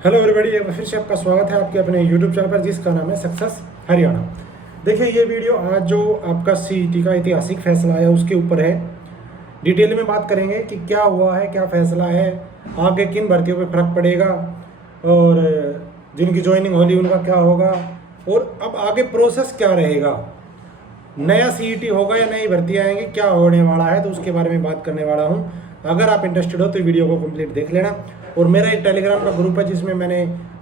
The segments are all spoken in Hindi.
हेलो एवरीबॉडी, एक बार फिर से आपका स्वागत है आपके अपने यूट्यूब चैनल पर जिसका नाम है सक्सेस हरियाणा। देखिए, ये वीडियो आज जो आपका सीईटी का ऐतिहासिक फैसला है उसके ऊपर है। डिटेल में बात करेंगे कि क्या हुआ है, क्या फैसला है, आगे किन भर्तियों पे फर्क पड़ेगा और जिनकी ज्वाइनिंग होगी उनका क्या होगा और अब आगे प्रोसेस क्या रहेगा, नया सीईटी होगा या नई भर्ती आएंगी, क्या होने वाला है, तो उसके बारे में बात करने वाला हूँ। अगर आप इंटरेस्टेड हो तो वीडियो को कंप्लीट देख लेना। और मेरा एक टेलीग्राम का ग्रुप है जिसमें मैंने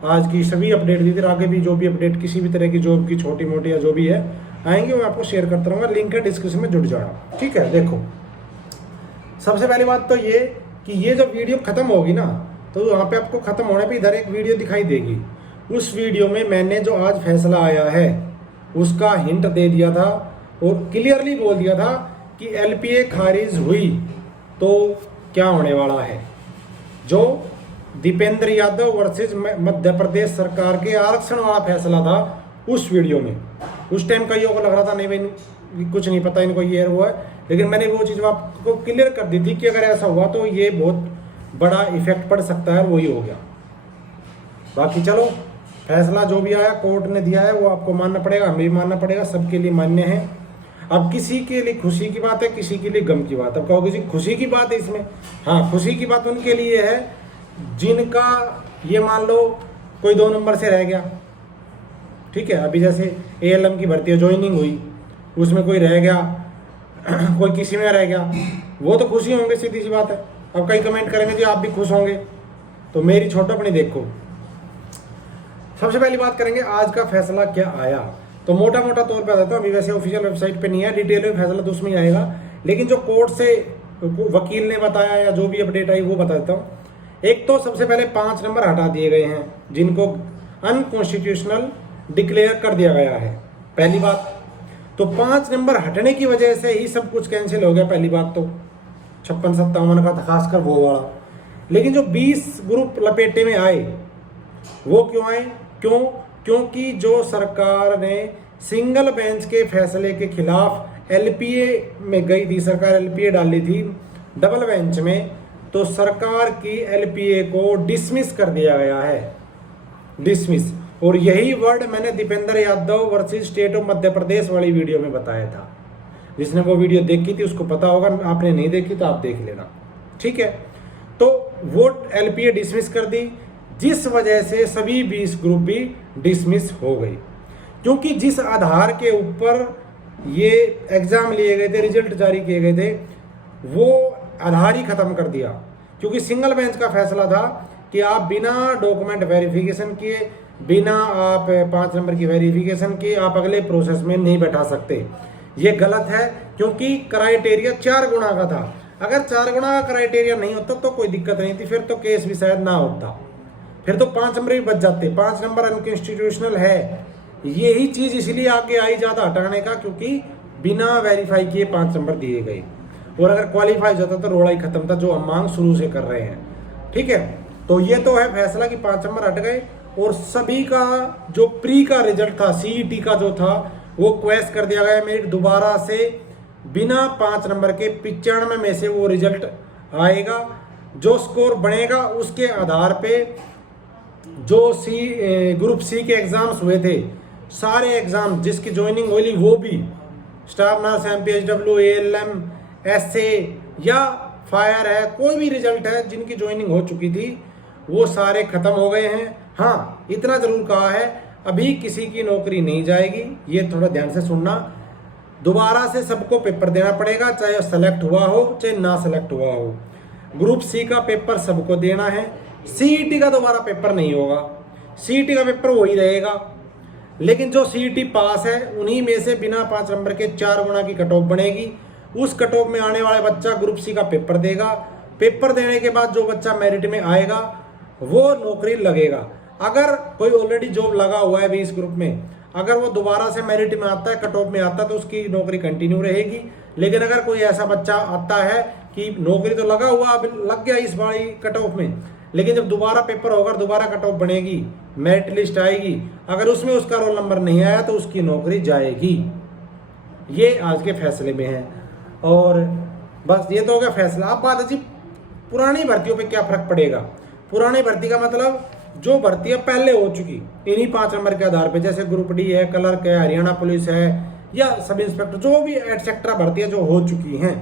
आज की सभी अपडेट दी थी, आगे भी जो भी अपडेट किसी भी तरह की जॉब की छोटी मोटी या जो भी है आएंगे मैं आपको शेयर करता रहूँगा। लिंक है डिस्क्रिप्शन में, जुड़ जाना। ठीक है, देखो सबसे पहली बात तो ये कि ये जब वीडियो खत्म होगी ना तो वहाँ पे आपको खत्म होने पे इधर एक वीडियो दिखाई देगी। उस वीडियो में मैंने जो आज फैसला आया है उसका हिंट दे दिया था और क्लियरली बोल दिया था कि एलपीए खारिज हुई तो क्या होने वाला है। जो दीपेंद्र यादव वर्सेस मध्य प्रदेश सरकार के आरक्षण वाला फैसला था उस वीडियो में, उस टाइम कईयों को लग रहा था नहीं भाई कुछ नहीं पता इनको ये हुआ है, लेकिन मैंने वो चीज़ आपको क्लियर कर दी थी कि अगर ऐसा हुआ तो ये बहुत बड़ा इफेक्ट पड़ सकता है और वही हो गया। बाकी चलो, फैसला जो भी आया कोर्ट ने दिया है वो आपको मानना पड़ेगा, हमें भी मानना पड़ेगा, सबके लिए मान्य है। अब किसी के लिए खुशी की बात है, किसी के लिए गम की बात है। अब कहोगे जी खुशी की बात है इसमें, हाँ खुशी की बात उनके लिए है जिनका ये मान लो कोई 2 नंबर से रह गया। ठीक है, अभी जैसे एएलएम की भर्ती ज्वाइनिंग हुई उसमें कोई रह गया कोई किसी में रह गया, वो तो खुशी होंगे, सीधी सी बात है। अब कई कमेंट करेंगे जी आप भी खुश होंगे, तो मेरी छोटा अपनी देखो। सबसे पहली बात करेंगे आज का फैसला क्या आया, तो मोटा मोटा तौर पे बताता हूँ। अभी वैसे ऑफिशियल वेबसाइट पे नहीं है, डिटेल में फैसला तो उसमें ही आएगा, लेकिन जो कोर्ट से वकील ने बताया या जो भी अपडेट आई वो बता देता हूँ। एक तो सबसे पहले 5 नंबर हटा दिए गए हैं जिनको अनकॉन्स्टिट्यूशनल डिक्लेयर कर दिया गया है। पहली बात तो 5 नंबर हटने की वजह से ही सब कुछ कैंसिल हो गया। पहली बात तो 56-57 का था, खासकर वो वाला। लेकिन जो 20 ग्रुप लपेटे में आए वो क्यों आए, क्योंकि जो सरकार ने सिंगल बेंच के फैसले के खिलाफ एलपीए में गई थी, सरकार एलपीए डाली थी डबल बेंच में, तो सरकार की एलपीए को डिसमिस कर दिया गया है, डिसमिस। और यही वर्ड मैंने Dipendra Yadav versus state of Madhya Pradesh वाली वीडियो में बताया था। जिसने वो वीडियो देखी थी उसको पता होगा, आपने नहीं देखी तो आप देख लेना। ठीक है, तो वो एलपीए डिसमिस कर दी, जिस वजह से सभी 20 ग्रुप भी डिसमिस हो गई। क्योंकि जिस आधार के ऊपर ये एग्जाम लिए गए थे, रिजल्ट जारी किए गए थे, वो आधार ही खत्म कर दिया। क्योंकि सिंगल बेंच का फैसला था कि आप बिना डॉक्यूमेंट वेरिफिकेशन किए, बिना आप 5 नंबर की वेरिफिकेशन किए आप अगले प्रोसेस में नहीं बैठा सकते। ये गलत है, क्योंकि क्राइटेरिया 4 गुना का था। अगर 4 गुना का क्राइटेरिया नहीं होता तो कोई दिक्कत नहीं थी, फिर तो केस भी शायद ना होता, फिर तो 5 नंबर भी बच जाते। 5 नंबर अनकॉन्स्टिट्यूशनल है, यही चीज इसलिए आगे आई ज्यादा हटाने का, क्योंकि बिना वेरीफाई किए 5 नंबर दिए गए। और अगर क्वालिफाई हो जाता तो रोड़ा ही खत्म था, जो हम मांग शुरू से कर रहे हैं। ठीक है, तो ये तो है फैसला कि 5 नंबर हट गए और सभी का जो प्री का रिजल्ट था, सीईटी का जो था, वो क्वेश्चन कर दिया गया। मेरिट दोबारा से बिना 5 नंबर के 95 में से वो रिजल्ट आएगा। जो स्कोर बनेगा उसके आधार पे जो ग्रुप सी के एग्जाम्स हुए थे, सारे एग्जाम जिसकी ज्वाइनिंग हुई वो भी staff nurse, MPHW, ALM, SA या फायर है, कोई भी रिजल्ट है जिनकी ज्वाइनिंग हो चुकी थी वो सारे खत्म हो गए हैं। हाँ, इतना जरूर कहा है अभी किसी की नौकरी नहीं जाएगी, ये थोड़ा ध्यान से सुनना। दोबारा से सबको पेपर देना पड़ेगा, चाहे सेलेक्ट हुआ हो चाहे ना सेलेक्ट हुआ हो। ग्रुप सी का पेपर सबको देना है, सीईटी का दोबारा पेपर नहीं होगा, सीईटी का पेपर वही रहेगा। लेकिन जो सीईटी पास है उन्हीं में से बिना 5 नंबर के 4 गुना की कट ऑफ बनेगी। उस कट ऑफ में आने वाला बच्चा ग्रुप सी का पेपर देगा। पेपर देने के बाद जो बच्चा मेरिट में आएगा वो नौकरी लगेगा। अगर कोई ऑलरेडी जॉब लगा हुआ है 20 ग्रुप में, अगर वो दोबारा से मेरिट में आता है, कट ऑफ में आता है, तो उसकी नौकरी कंटिन्यू रहेगी। लेकिन अगर कोई ऐसा बच्चा आता है कि नौकरी तो लगा हुआ, अब लग गया इस बार कट ऑफ में, लेकिन जब दोबारा पेपर होगा, दोबारा कट ऑफ बनेगी, मेरिट लिस्ट आएगी, अगर उसमें उसका रोल नंबर नहीं आया तो उसकी नौकरी जाएगी। ये आज के फैसले में है। और बस ये तो हो गया फैसला। अब बात है जी पुरानी भर्तियों पे क्या फर्क पड़ेगा। पुरानी भर्ती का मतलब जो भर्तियां पहले हो चुकी इन्हीं 5 नंबर के आधार पे, जैसे ग्रुप डी है, क्लर्क है, हरियाणा पुलिस है या सब इंस्पेक्टर, जो भी एटसेट्रा भर्तियां जो हो चुकी हैं,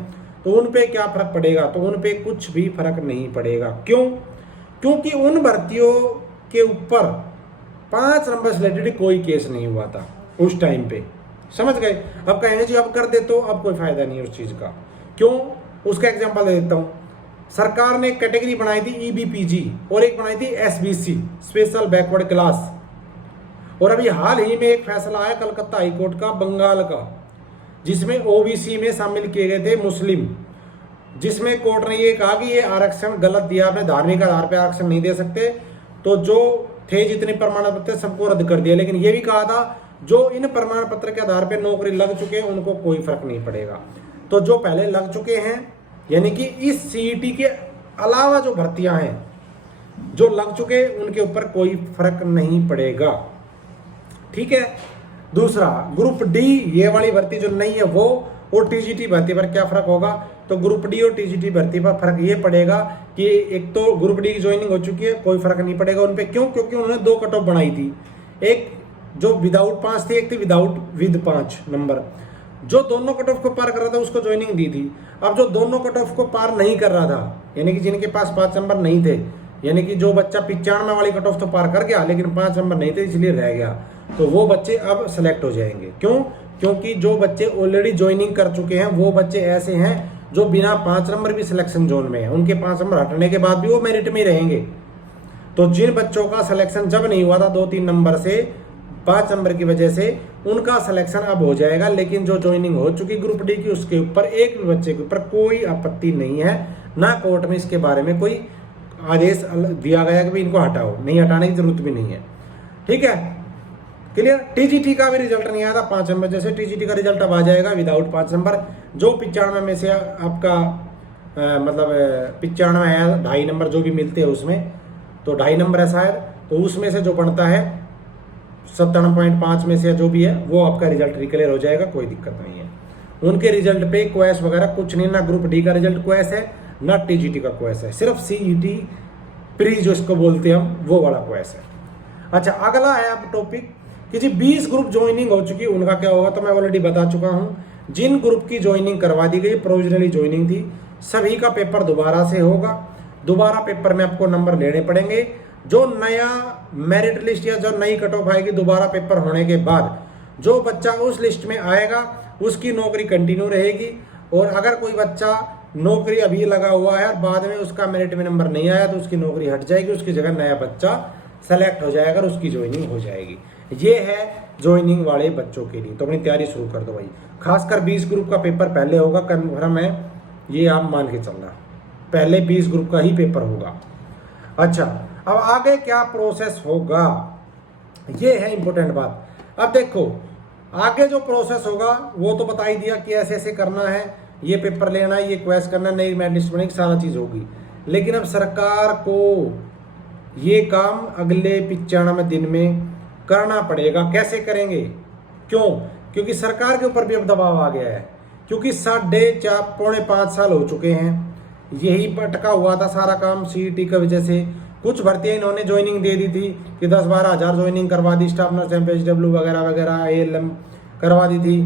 तो उन पे क्या फर्क पड़ेगा? तो उन पे कुछ भी फर्क नहीं पड़ेगा। क्यों? क्योंकि उन भर्तियों के ऊपर 5 नंबर से रिलेटेड कोई केस नहीं हुआ था उस टाइम पे। समझ गए? अब कहेंगे जी अब कर दे तो अब कोई फायदा नहीं है उस चीज का। क्यों? उसका एग्जांपल दे देता हूं। सरकार ने एक कैटेगरी बनाई थी ईबीपीजी और एक बनाई थी एसबीसी, स्पेशल बैकवर्ड क्लास। और अभी हाल ही में एक फैसला आया कलकत्ता हाईकोर्ट का, बंगाल का, जिसमें ओबीसी में शामिल किए गए थे मुस्लिम, जिसमें कोर्ट ने ये कहा कि ये आरक्षण गलत दिया, आपने धार्मिक आधार पर आरक्षण नहीं दे सकते। तो जो थे जितने प्रमाण पत्र सबको रद्द कर दिया, लेकिन ये भी कहा था जो इन प्रमाण पत्र के आधार पर नौकरी लग चुके हैं उनको कोई फर्क नहीं पड़ेगा। तो जो पहले लग चुके हैं, यानी कि इस सीईटी के अलावा जो भर्तियां हैं जो लग चुके, उनके ऊपर कोई फर्क नहीं पड़ेगा। ठीक है। दूसरा, ग्रुप डी ये वाली भर्ती जो नहीं है वो और टीजीटी भर्ती पर क्या फर्क होगा? तो ग्रुप डी और टीजीटी भर्ती पर फर्क ये पड़ेगा कि एक तो ग्रुप डी की ज्वाइनिंग हो चुकी है, कोई फर्क नहीं पड़ेगा उन पे। क्यों? क्योंकि उन्होंने 2 कट ऑफ बनाई थी, एक जो विदाउट 5 थी, एक थी विदाउट विद 5 नंबर। जो दोनों कट ऑफ को पार कर रहा था उसको ज्वाइनिंग दी थी। अब जो दोनों कट ऑफ को पार नहीं कर रहा था, यानी कि जिनके पास 5 नंबर नहीं थे, यानी कि जो बच्चा 95 वाली कट ऑफ तो पार कर गया लेकिन 5 नंबर नहीं थे इसलिए रह गया, तो वो बच्चे अब सेलेक्ट हो जाएंगे। क्यों? क्योंकि जो बच्चे ऑलरेडी ज्वाइनिंग कर चुके हैं वो बच्चे ऐसे हैं जो बिना 5 नंबर भी सिलेक्शन जोन में है, उनके 5 नंबर हटने के बाद भी वो मेरिट में रहेंगे। तो जिन बच्चों का सिलेक्शन जब नहीं हुआ था 2-3 नंबर से, 5 नंबर की वजह से, उनका सिलेक्शन अब हो जाएगा। लेकिन जो ज्वाइनिंग हो चुकी ग्रुप डी की, उसके ऊपर एक भी बच्चे के ऊपर कोई आपत्ति नहीं है, ना कोर्ट में इसके बारे में कोई आदेश दिया गया कि इनको हटाओ, नहीं हटाने की जरूरत भी नहीं है। ठीक है, क्लियर। टीजीटी का भी रिजल्ट नहीं आया था 5 नंबर, जैसे टीजीटी का रिजल्ट अब आ जाएगा विदाउट 5 नंबर। जो 95 में से आपका मतलब 95 है, 2.5 नंबर जो भी मिलते हैं उसमें, तो 2.5 नंबर है शायद, तो उसमें से जो बनता है 57.5 में से जो भी है वो आपका रिजल्ट डिक्लेयर हो जाएगा, कोई दिक्कत नहीं है। उनके रिजल्ट पे क्वेस वगैरह कुछ नहीं, ना ग्रुप डी का रिजल्ट क्वेस है ना टीजीटी का क्वेस है, सिर्फ सीईटी प्री जो इसको बोलते हैं हम वो वाला क्वेस है। अच्छा, अगला है अब टॉपिक कि जी 20 ग्रुप ज्वाइनिंग हो चुकी है, उनका क्या होगा? तो मैं ऑलरेडी बता चुका हूं। जिन ग्रुप की ज्वाइनिंग करवा दी गई, प्रोविजनली ज्वाइनिंग थी, सभी का पेपर दोबारा से होगा। दोबारा पेपर में आपको नंबर लेने पड़ेंगे। जो नया मेरिट लिस्ट या जो नई कट ऑफ आएगी दोबारा पेपर होने के बाद, जो बच्चा उस लिस्ट में आएगा उसकी नौकरी कंटिन्यू रहेगी। और अगर कोई बच्चा नौकरी अभी लगा हुआ है और बाद में उसका मेरिट में नंबर नहीं आया तो उसकी नौकरी हट जाएगी, उसकी जगह नया बच्चा सेलेक्ट हो जाएगा और उसकी ज्वाइनिंग हो जाएगी। ये है ज्वाइनिंग वाले बच्चों के लिए। तो अपनी तैयारी शुरू कर दो भाई। खासकर 20 ग्रुप का पेपर पहले होगा, कन्फर्म है, ये आप मान के चलना, पहले 20 ग्रुप का ही पेपर होगा। अच्छा, अब आगे क्या प्रोसेस होगा, ये है इंपॉर्टेंट बात। अब देखो आगे जो प्रोसेस होगा वो तो बता ही दिया कि ऐसे ऐसे करना है, ये पेपर लेना है, ये क्वेश्चन करना है, नई मेरिट लिस्ट बनेगी, सारा चीज होगी। लेकिन अब सरकार को ये काम अगले 95 दिन में करना पड़ेगा। कैसे करेंगे? क्यों? क्योंकि सरकार के ऊपर भी अब दबाव आ गया है, क्योंकि 4.5 साल हो चुके हैं, यही भटका हुआ था सारा काम सीईटी की वजह से। कुछ भर्तियां इन्होंने ज्वाइनिंग दे दी थी कि 10-12 हज़ार ज्वाइनिंग करवा दी, स्टाफ नर्स, एमपीएचडब्ल्यू वगैरह वगैरह, ALM करवा दी थी।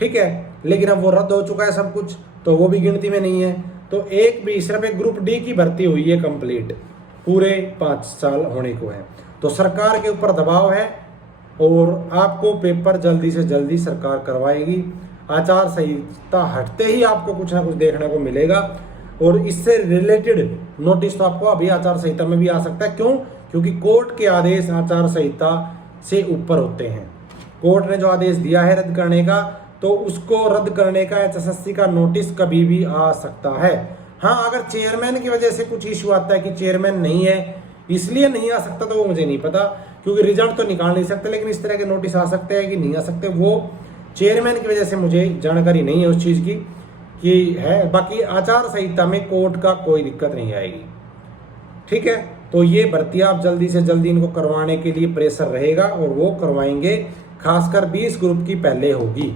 ठीक है, लेकिन अब वो रद्द हो चुका है सब कुछ, तो वो भी गिनती में नहीं है। तो एक भी सिर्फ एक ग्रुप डी की भर्ती हुई है कंप्लीट, पूरे 5 साल होने को है। तो सरकार के ऊपर दबाव है और आपको पेपर जल्दी से जल्दी सरकार करवाएगी। आचार संहिता हटते ही आपको कुछ ना कुछ देखने को मिलेगा और इससे रिलेटेड नोटिस तो आपको अभी आचार संहिता में भी आ सकता है। क्यों? क्योंकि कोर्ट के आदेश आचार संहिता से ऊपर होते हैं। कोर्ट ने जो आदेश दिया है रद्द करने का, तो उसको रद्द करने का HSSC का नोटिस कभी भी आ सकता है। हाँ, अगर चेयरमैन की वजह से कुछ इश्यू आता है कि चेयरमैन नहीं है इसलिए नहीं आ सकता, तो वो मुझे नहीं पता, क्योंकि रिजल्ट तो निकाल नहीं सकते, लेकिन इस तरह के नोटिस आ सकते हैं कि नहीं आ सकते, वो चेयरमैन की वजह से मुझे जानकारी नहीं है उस चीज़ की कि है। बाकी आचार संहिता में कोर्ट का कोई दिक्कत नहीं आएगी। ठीक है, तो ये भर्तियां आप जल्दी से जल्दी इनको करवाने के लिए प्रेशर रहेगा और वो करवाएंगे। खासकर 20 ग्रुप की पहले होगी,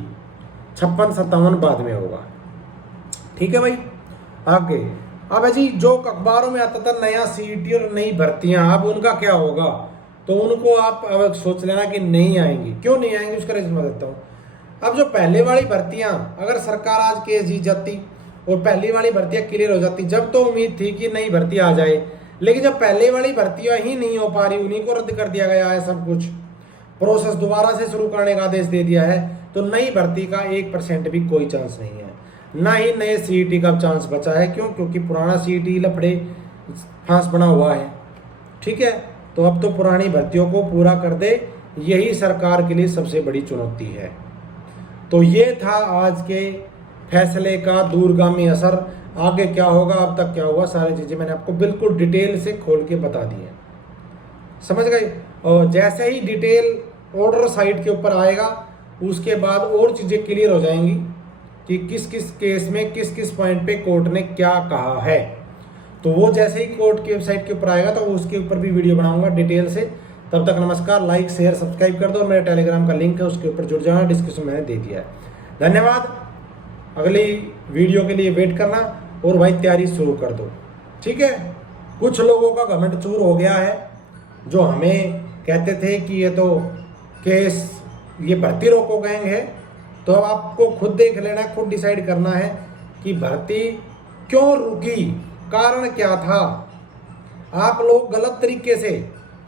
56-57 बाद में होगा। ठीक है भाई। आगे अब है जी जो अखबारों में आता था नया सीईटी और नई भर्तियां, अब उनका क्या होगा? तो उनको आप अब सोच लेना कि नहीं आएंगी। क्यों नहीं आएंगी उसका रीजन मैं देता हूँ। अब जो पहले वाली भर्तियां अगर सरकार आज केस जीत जाती और पहली वाली भर्तियां क्लियर हो जाती, जब तो उम्मीद थी कि नई भर्ती आ जाए, लेकिन जब पहले वाली भर्तियां ही नहीं हो पा रही, उन्हीं को रद्द कर दिया गया है, सब कुछ प्रोसेस दोबारा से शुरू करने का आदेश दे दिया है, तो नई भर्ती का 1% भी कोई चांस नहीं है, ना ही नए सीईटी का चांस बचा है। क्यों? क्योंकि पुराना सीईटी लफड़े फांस बना हुआ है। ठीक है, तो अब तो पुरानी भर्तियों को पूरा कर दे, यही सरकार के लिए सबसे बड़ी चुनौती है। तो ये था आज के फैसले का दूरगामी असर। आगे क्या होगा, अब तक क्या हुआ, सारी चीजें मैंने आपको बिल्कुल डिटेल से खोल के बता दी है, समझ गए। और जैसे ही डिटेल ऑर्डर साइट के ऊपर आएगा, उसके बाद और चीजें क्लियर हो जाएंगी कि किस किस केस में किस किस पॉइंट पे कोर्ट ने क्या कहा है। तो वो जैसे ही कोर्ट की वेबसाइट के ऊपर आएगा तो उसके ऊपर भी वीडियो बनाऊंगा डिटेल से। तब तक नमस्कार, लाइक शेयर सब्सक्राइब कर दो। मेरे टेलीग्राम का लिंक है, उसके ऊपर जुड़ जाना, डिस्क्रिप्शन मैंने दे दिया है। धन्यवाद। अगली वीडियो के लिए वेट करना और भाई तैयारी शुरू कर दो। ठीक है, कुछ लोगों का घमंड चूर हो गया है, जो हमें कहते थे कि ये तो केस, ये भर्ती रोको गैंग है। तो अब आपको खुद देख लेना, खुद डिसाइड करना है कि भर्ती क्यों रुकी, कारण क्या था। आप लोग गलत तरीके से,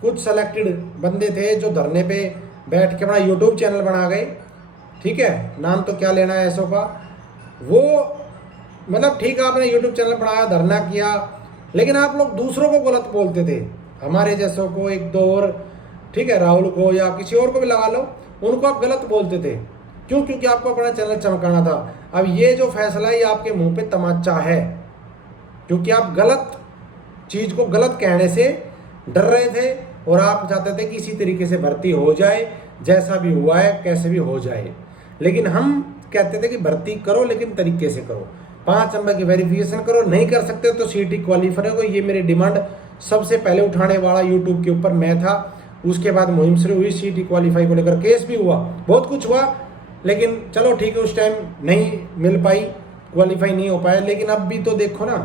कुछ सेलेक्टेड बंदे थे जो धरने पे बैठ के अपना यूट्यूब चैनल बना गए। ठीक है, नाम तो क्या लेना है ऐसों का, वो मतलब ठीक है आपने यूट्यूब चैनल बनाया, धरना किया, लेकिन आप लोग दूसरों को गलत बोलते थे, हमारे जैसों को, एक दो और, ठीक है, राहुल को या किसी और को भी लगा लो, उनको आप गलत बोलते थे। क्यों? क्योंकि आपको अपना चैनल चमकाना था। अब ये जो फैसला है, ये आपके मुंह पे तमाचा है, क्योंकि आप गलत चीज को गलत कहने से डर रहे थे और आप चाहते थे कि इसी तरीके से भर्ती हो जाए, जैसा भी हुआ है कैसे भी हो जाए। लेकिन हम कहते थे कि भर्ती करो, लेकिन तरीके से करो, 5 नंबर की वेरिफिकेशन करो, नहीं कर सकते तो सीईटी क्वालिफाई हो। ये मेरी डिमांड सबसे पहले उठाने वाला यूट्यूब के ऊपर मैं था। उसके बाद मुहिम शुरू हुई, सीईटी क्वालिफाई को लेकर केस भी हुआ, बहुत कुछ हुआ, लेकिन चलो ठीक है, उस टाइम नहीं मिल पाई, क्वालिफाई नहीं हो पाया। लेकिन अब भी तो देखो ना,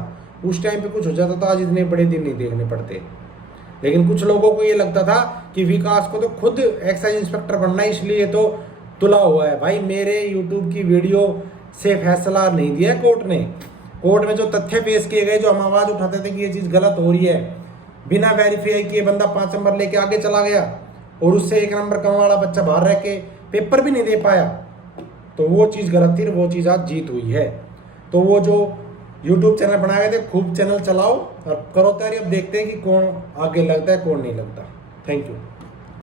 उस टाइम पे कुछ हो जाता तो आज इतने बड़े दिन नहीं देखने पड़ते। लेकिन कुछ लोगों को ये लगता था कि विकास को तो खुद एक्साइज इंस्पेक्टर बनना है, इसलिए तो तुला हुआ है। भाई मेरे यूट्यूब की वीडियो से फैसला नहीं दिया कोर्ट ने। कोर्ट में जो तथ्य पेश किए गए, जो हम आवाज उठाते थे कि ये चीज गलत हो रही है, बिना वेरीफाई किए बंदा 5 नंबर लेके आगे चला गया और उससे 1 नंबर कम वाला बच्चा बाहर रह के पेपर भी नहीं दे पाया, तो वो चीज गलत थी, वो चीज आज जीत हुई है। तो वो जो यूट्यूब चैनल बनाए गए थे, खूब चैनल चलाओ और करो तैयारी। अब देखते हैं कि कौन आगे लगता है, कौन नहीं लगता। Thank you.